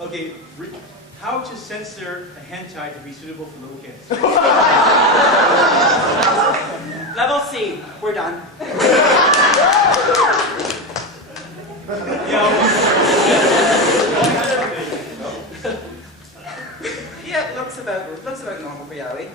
Okay, how to censor a hentai to be suitable for little kids. Level C. We're done. Yeah, it looks about normal for Yowie.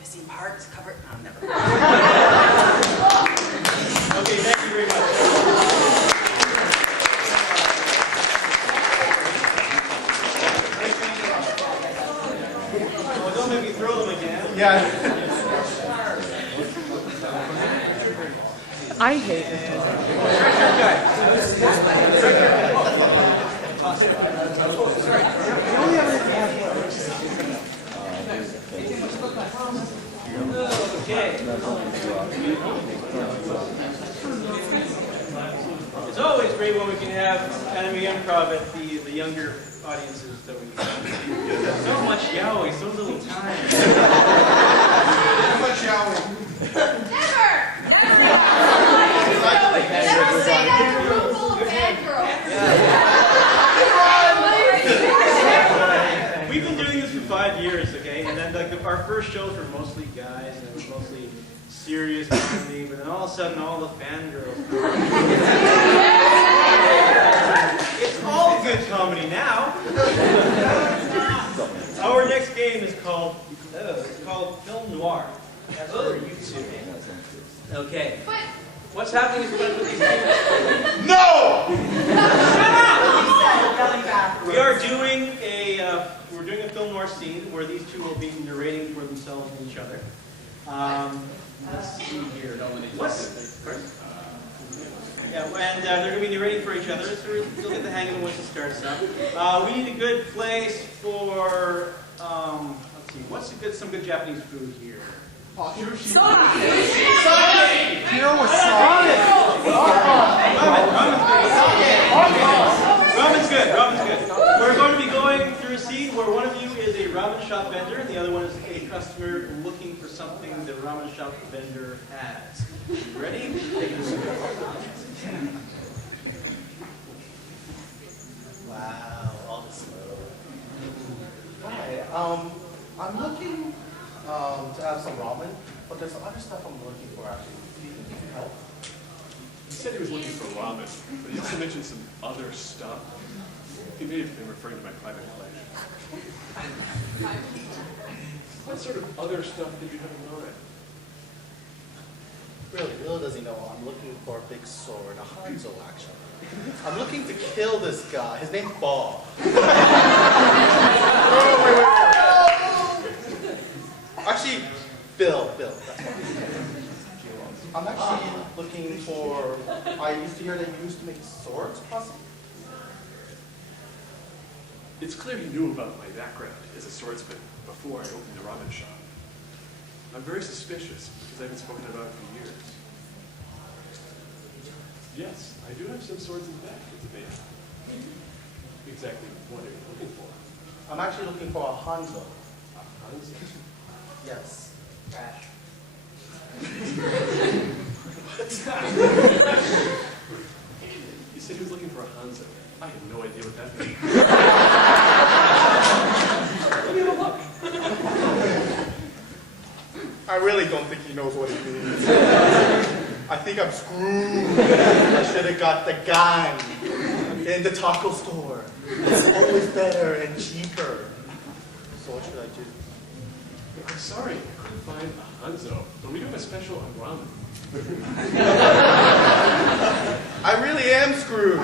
Missing parts covered. Oh, never mind. Okay, thank you very much. Well, don't make me throw them again. Yeah. I hate it. Okay. It's always great when we can have anime improv at the younger audiences that we have. So much yaoi, so little time. So much yaoi. Never! Never say that in a room full of fangirls. We've been doing this for 5 years, okay? And then like our first shows were mostly guys, and it was mostly serious comedy, but then all of a sudden all the fangirls. It's all good comedy now. Our next game is called Film Noir. That's for YouTube. Okay. But What's happening is we're going to put these games. No! We are doing we're doing a film noir scene where these two will be narrating for themselves and each other. Let's see here. Yeah, and they're going to be narrating for each other, so you'll get the hang of it once it starts up. We need a good place for, let's see, some good Japanese food here? Ramen's good. We're going to be going through a scene where one of you is a ramen shop vendor and the other one is a customer looking for something the ramen shop vendor has. You ready? Wow, all this smoke. Hi, I'm looking to have some ramen, but there's some other stuff I'm looking for actually. Do you think you can help? He said he was looking for ramen, but he also mentioned some other stuff. He may have been referring to my private collection. What sort of other stuff did you have in mind? Really, Will doesn't know. I'm looking for a big sword, a Hanzo actually. I'm looking to kill this guy. His name's Bob. Wait. Actually, Bill. That's what I'm actually looking for. I used to hear that you used to make swords, possibly. It's clear you knew about my background as a swordsman before I opened the ramen shop. I'm very suspicious because I haven't spoken about it for years. Yes, I do have some swords in the back of the van. Exactly what are you looking for? I'm actually looking for a Hanzo. Hanzo? Yes. Trash. He said he was looking for a Hanzo. I have no idea what that means. Let me have a look. I really don't think he knows what it means. I think I'm screwed. I should have got the gun in the taco store. It's always better and cheaper. So what should I do? I'm sorry, I couldn't find a Hanzo, but we do have a special on ramen. I really am screwed.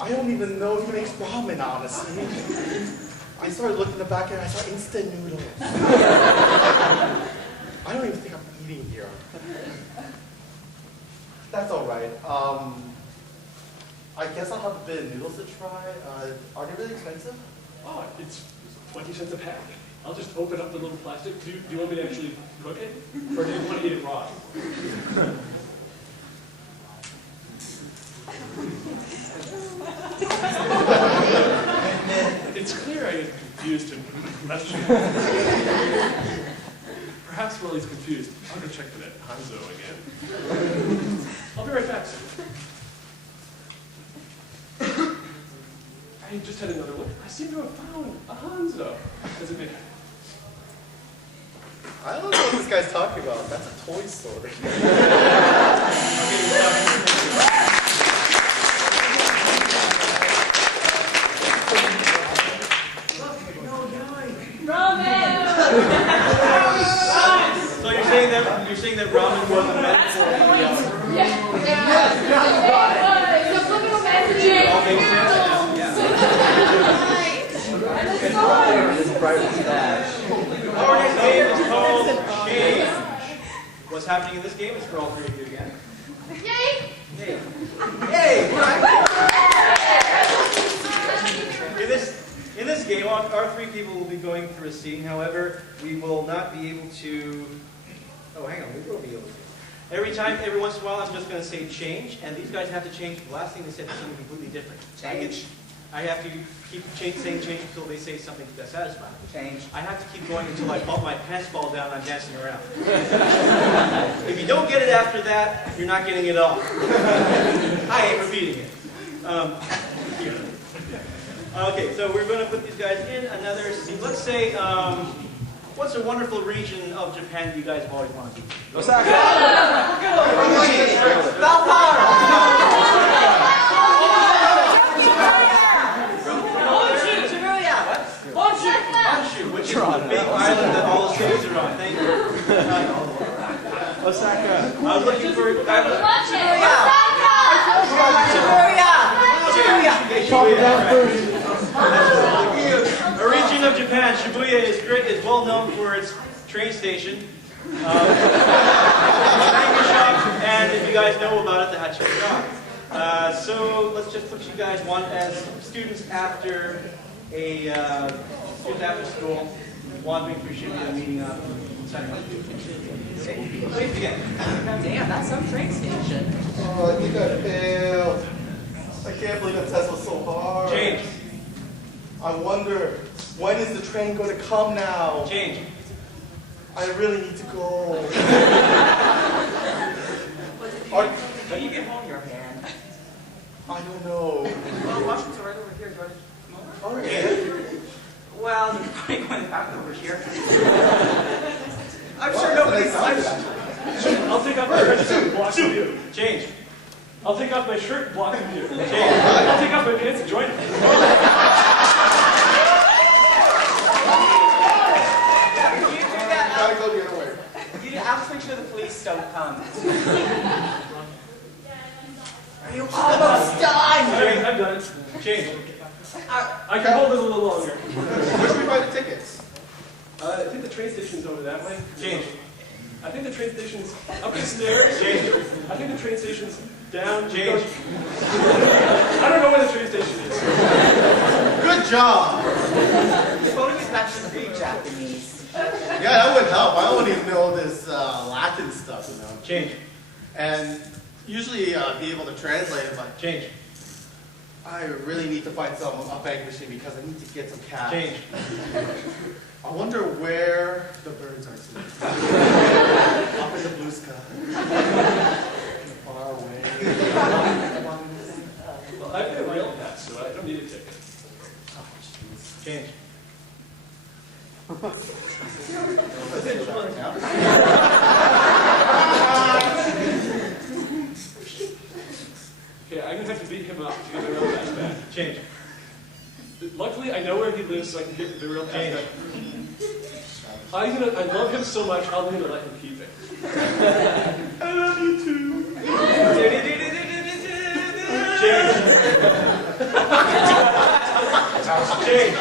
I don't even know if he makes ramen, honestly. I started looking in the back and I saw instant noodles. I don't even think I'm eating here. That's all right. I guess I'll have a bit of noodles to try. Are they really expensive? Oh, it's 20 cents a pack. I'll just open up the little plastic. Do you want me to actually cook it? Or do you want to eat it raw? It's clear I get confused and perhaps while he's confused, I'll go check for that Hanzo again. I'll be right back, sir. I just had another look. I seem to have found a Hanzo. Does it make I don't know what this guy's talking about. That's a toy store. So you're saying that ramen was a metaphor for the Subliminal messaging. all makes sense now. Our next game is called Change. What's happening in this game is for all three of you again. Yay! In this game, our three people will be going through a scene. However, we will not be able to. Oh, hang on, we will be able to. Every once in a while, I'm just going to say change, and these guys have to change. The last thing they said is something completely different. Change. I have to keep saying change until they say something that's satisfying. Change. I have to keep going until my pants fall down and I'm dancing around. If you don't get it after that, you're not getting it all. I ain't repeating it. Okay, so we're going to put these guys in another scene. Let's say, what's a wonderful region of Japan that you guys have always wanted to be? Osaka. Valparaiso. Honshu, which is the big island that all the cities are on. Thank you. Osaka. I was looking for... A region of Japan, Shibuya is well known for its train station, anchor shop, and if you guys know about it, the Hachi shop. So let's just put you guys one as students after students after school, wandering through Shibuya, meeting up, signing up. Please begin. Damn, that's some train station. Oh, I think I failed. I can't believe that test was so hard. Change. I wonder, when is the train going to come now? Change. I really need to go. When you get home, your hand. I don't know. Well, Washington's right over here. Do you want to come over? All right. Well, there's probably going back over here. I'm sure nobody's... I'll take off my shirt and block the view. Change. I'll take off my shirt and block the view. Change. I'll take off my pants and join it. Gotta go the other way. You have to make sure the police don't come. Are you almost done? Okay, I'm done. Change. I can hold it a little longer. Where should we buy the tickets? I think the train station's over that way. Change. I think the train station's up the stairs. Change. I think the train station's down. Change. I don't know where the train station is. Good job. The photos that should be Japanese. Yeah, that would help. I don't even know this Latin stuff, you know. Change. And usually be able to translate it, but Change. I really need to find a bank machine because I need to get some cash. Change. I wonder where the birds are sitting. Up in the blue sky. Far away. Well, I've got a rail pass, so I don't need a ticket. Change. Okay, I'm gonna have to beat him up to get the rail pass back. Change. Luckily, I know where he lives, so I can get the rail pass Change. back. I love him so much, I'm gonna let him keep it. I love you too. Change.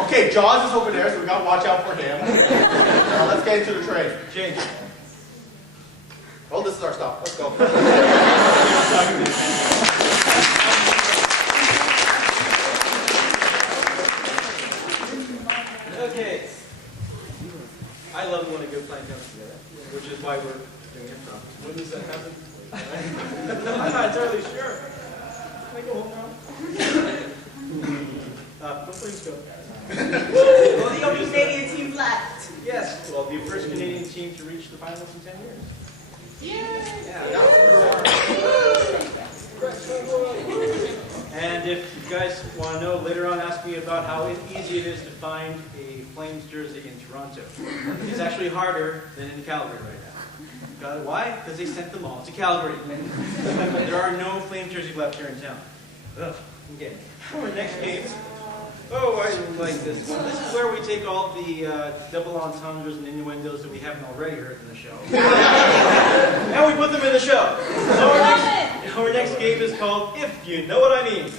Okay, Jaws is over there, so we gotta watch out for him. Now let's get into the train. Change. Oh, this is our stop. Let's go. Okay. I love it when a good plan comes together, which is why we're doing improv. When does that happen? I'm not entirely sure. Can I go home now? Please go. Well, the only Canadian team left. Yes, well, the first Canadian team to reach the finals in 10 years. Yeah. And if you guys want to know, later on ask me about how easy it is to find a Flames jersey in Toronto. It's actually harder than in Calgary right now. Why? Because they sent them all to Calgary. There are no Flames jerseys left here in town. Ugh. Okay. Our next game. Oh, I like this one. This is where we take all the double entendres and innuendos that we haven't already heard in the show. And we put them in the show. So our next game is called If You Know What I Mean.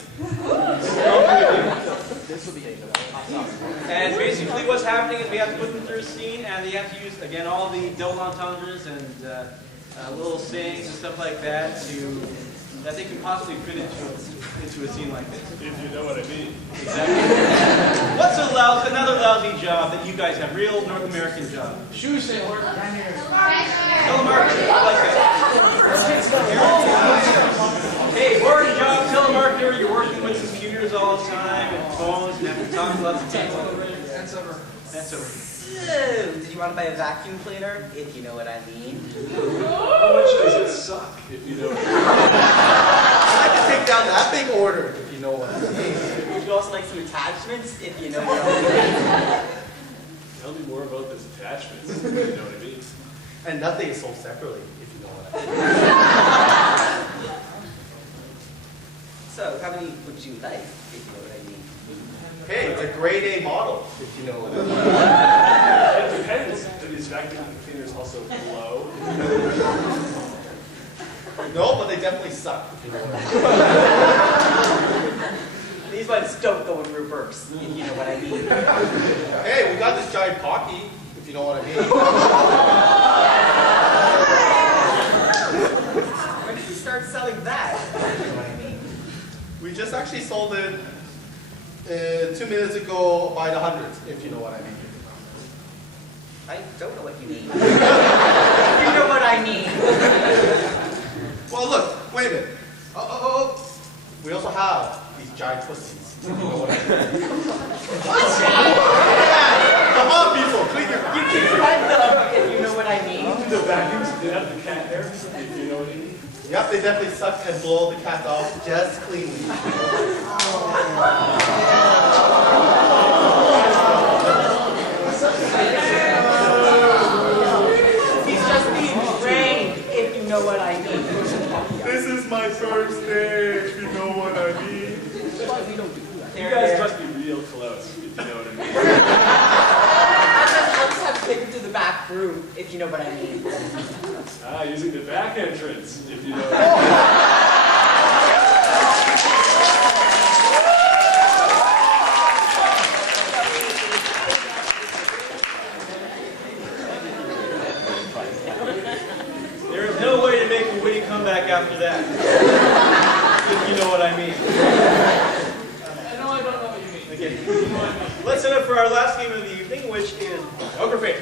And basically what's happening is we have to put them through a scene and they have to use, again, all the double entendres and little sayings and stuff like that that they can possibly fit into a scene like this. If you know what I mean. Exactly. What's another lousy job that you guys have? Real North American job? Shoe sailor. Telemarketer. I like that. Hey, boring job, telemarketer. You're working with computers all the time and phones and have to talk to lots of people. That's over. So, did you want to buy a vacuum cleaner? If you know what I mean. How much does it suck, if you know what I mean? I can take down that big order, if you know what I mean. Would you also like some attachments? If you know what I mean. Tell me more about those attachments, if you know what I mean. And nothing is sold separately, if you know what I mean. So, how many would you like? If you know what I mean. Hey, it's a grade A model, if you know what I mean. It depends. Do these vacuum cleaners also blow? No, but they definitely suck, if you know what I mean. These ones don't go in reverse. If you know what I mean. Hey, we got this giant pocky, if you know what I mean. When did you start selling that? If you know what I mean. We just actually sold it 2 minutes ago by the hundreds, if you know what I mean. I don't know what you mean. You know what I mean. Well, look, wait a minute. Oh. We also have these giant pussies, if you know what I mean. Come on, people, clean your... You can find them if you know what I mean. The vacuums did have the cat hair, if you know what I mean. Yep, they definitely suck and blow the cat off just cleanly. He's just being trained, if you know what I mean. This is my first day, if you know what I mean. You guys must be real close, if you know what I mean. I'll just have to take him to the back room, if you know what I mean. Using the back entrance, if you know what I mean. There is no way to make a witty comeback after that. If you know what I mean. No, I don't know what you mean. Okay. Let's set up for our last game of the evening, which is geography.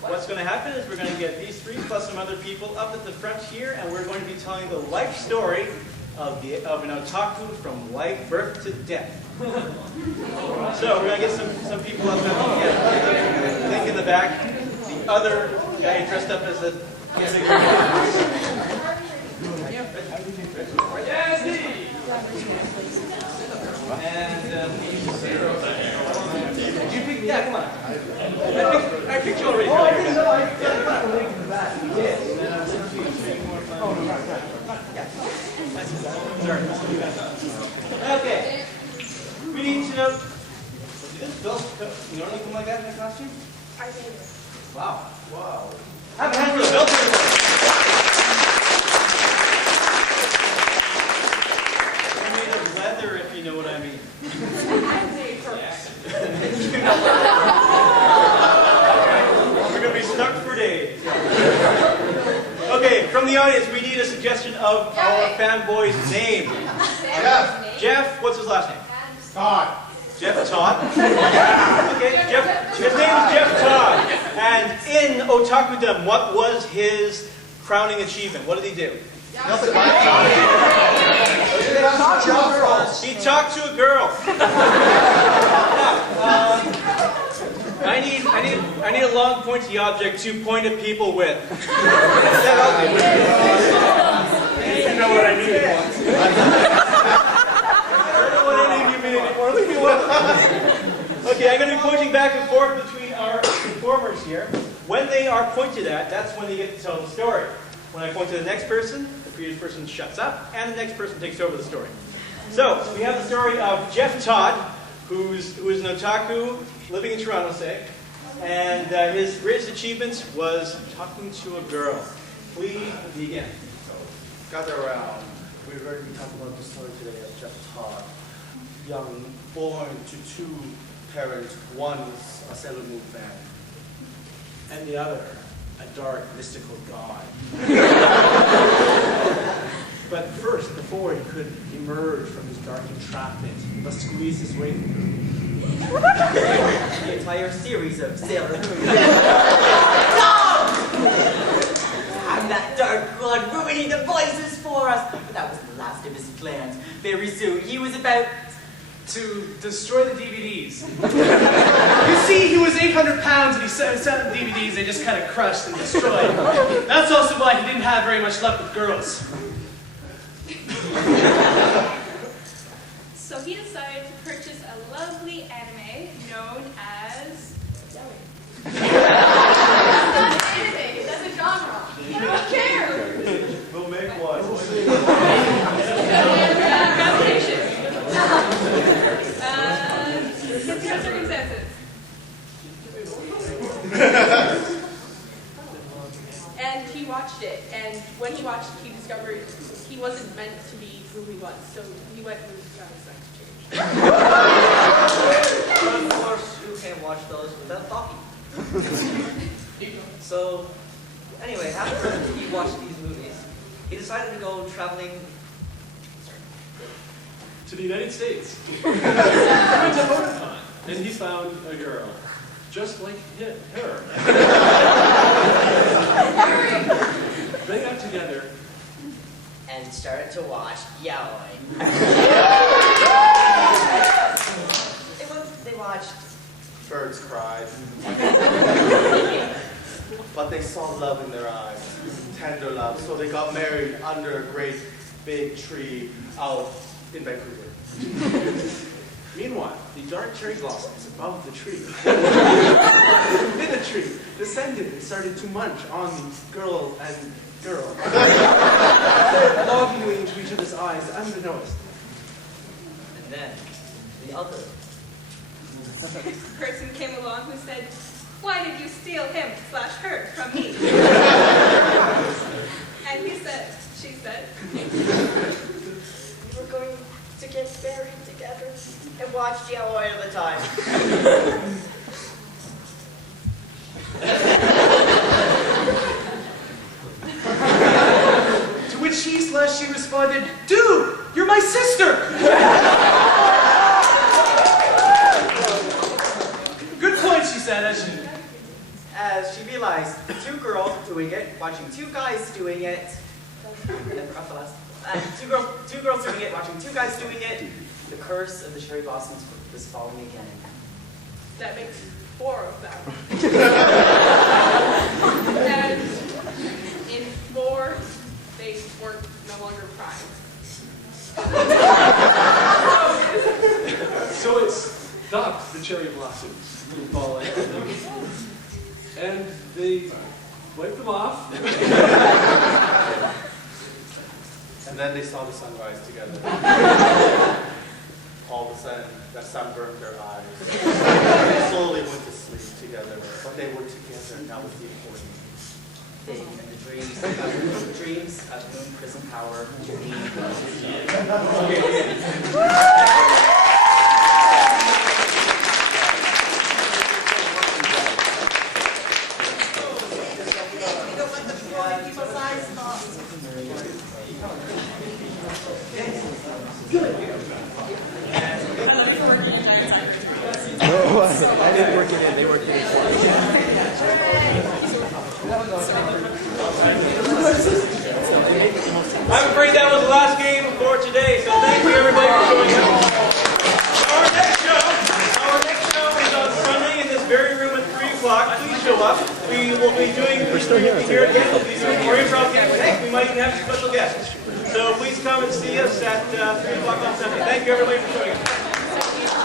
What's going to happen is we're going to get these three plus some other people up at the front here, and we're going to be telling the life story of an otaku from life, birth to death. So we're going to get some people up there. Link in the back. The other guy dressed up as a... Yeah, come on. I picked you already. Oh, I didn't know. I got the link in the back. You did. Okay. We need to know. Did Bill normally come like that in a costume? I made it. Wow. Have a hand for the Bill. They're made of leather, if you know what I mean. We're going to be stuck for days. Okay, from the audience, we need a suggestion of our fanboy's name. Jeff, what's his last name? Todd. Jeff Todd? Okay, Jeff, his name is Jeff Todd. And in otakudom, what was his crowning achievement? What did he do? He talked to a girl. I need I need a long pointy object to point at people with. You know what I need. I don't know what any of you mean anymore. Leave me alone. Okay, I'm going to be pointing back and forth between our performers here. When they are pointed at, that's when they get to tell the story. When I point to the next person, the previous person shuts up, and the next person takes over the story. So, we have the story of Jeff Todd, who is an otaku living in Toronto, say, and his greatest achievement was talking to a girl. Please begin. Gather around. We're going to be talking about the story today of Jeff Todd. Young, born to two parents. One was a Sailor Moon fan, and the other, a dark, mystical god. But first, before he could emerge from his dark entrapment, he must squeeze his way through The entire series of Sailor Moon. I'm that dark god ruining the voices for us. But that was the last of his plans. Very soon, he was about To destroy the DVDs. You see, he was 800 pounds and he sent the DVDs, they just kind of crushed and destroyed. That's also why he didn't have very much luck with girls. So he decided to purchase a lovely anime known as... It's not anime, that's a genre. I don't care. We'll make one. Gravitation. Different circumstances. And he watched it, and when he watched it, he discovered he wasn't meant to be who he was, so he went and got his sex change. Of course, who can't watch those without talking? So, anyway, after he watched these movies, he decided to go traveling. To the United States. He went to Otakon, and he found a girl, just like her. They got together. And started to watch yaoi. They watched. Birds cried. But they saw love in their eyes, tender love. So they got married under a great big tree out in Vancouver. Meanwhile, the dark cherry blossoms above the tree, in the tree, descended and started to munch on the girl and girl. Longing into each other's eyes, unbeknownst. And then the other. Person came along who said, "Why did you steal him/her from me?" And she said, We're going to get married together and watch yaoi all the time. To which she responded, "Dude, you're my sister!" Good point, she said, As she realized two girls doing it, watching two guys doing it. Two girls doing it, watching two guys doing it. The curse of the cherry blossoms was falling again. that makes 4 of them. And in 4, they were no longer prime. So it stopped the cherry blossoms from falling. And they wiped them off. And then they saw the sunrise together. All of a sudden, the sun burned their eyes. They slowly went to sleep together, but they were together, and that was the important Thing and the dreams of Moon Prism Power. I didn't work it in, they worked it in. I'm afraid that was the last game for today, so thank you everybody for showing up. Our next show is on Sunday in this very room at 3 o'clock, please show up. We will be doing, here again, we'll be doing more improv camp. Heck, we might even have some special guests. So please come and see us at 3 o'clock on Sunday. Thank you everybody for joining us.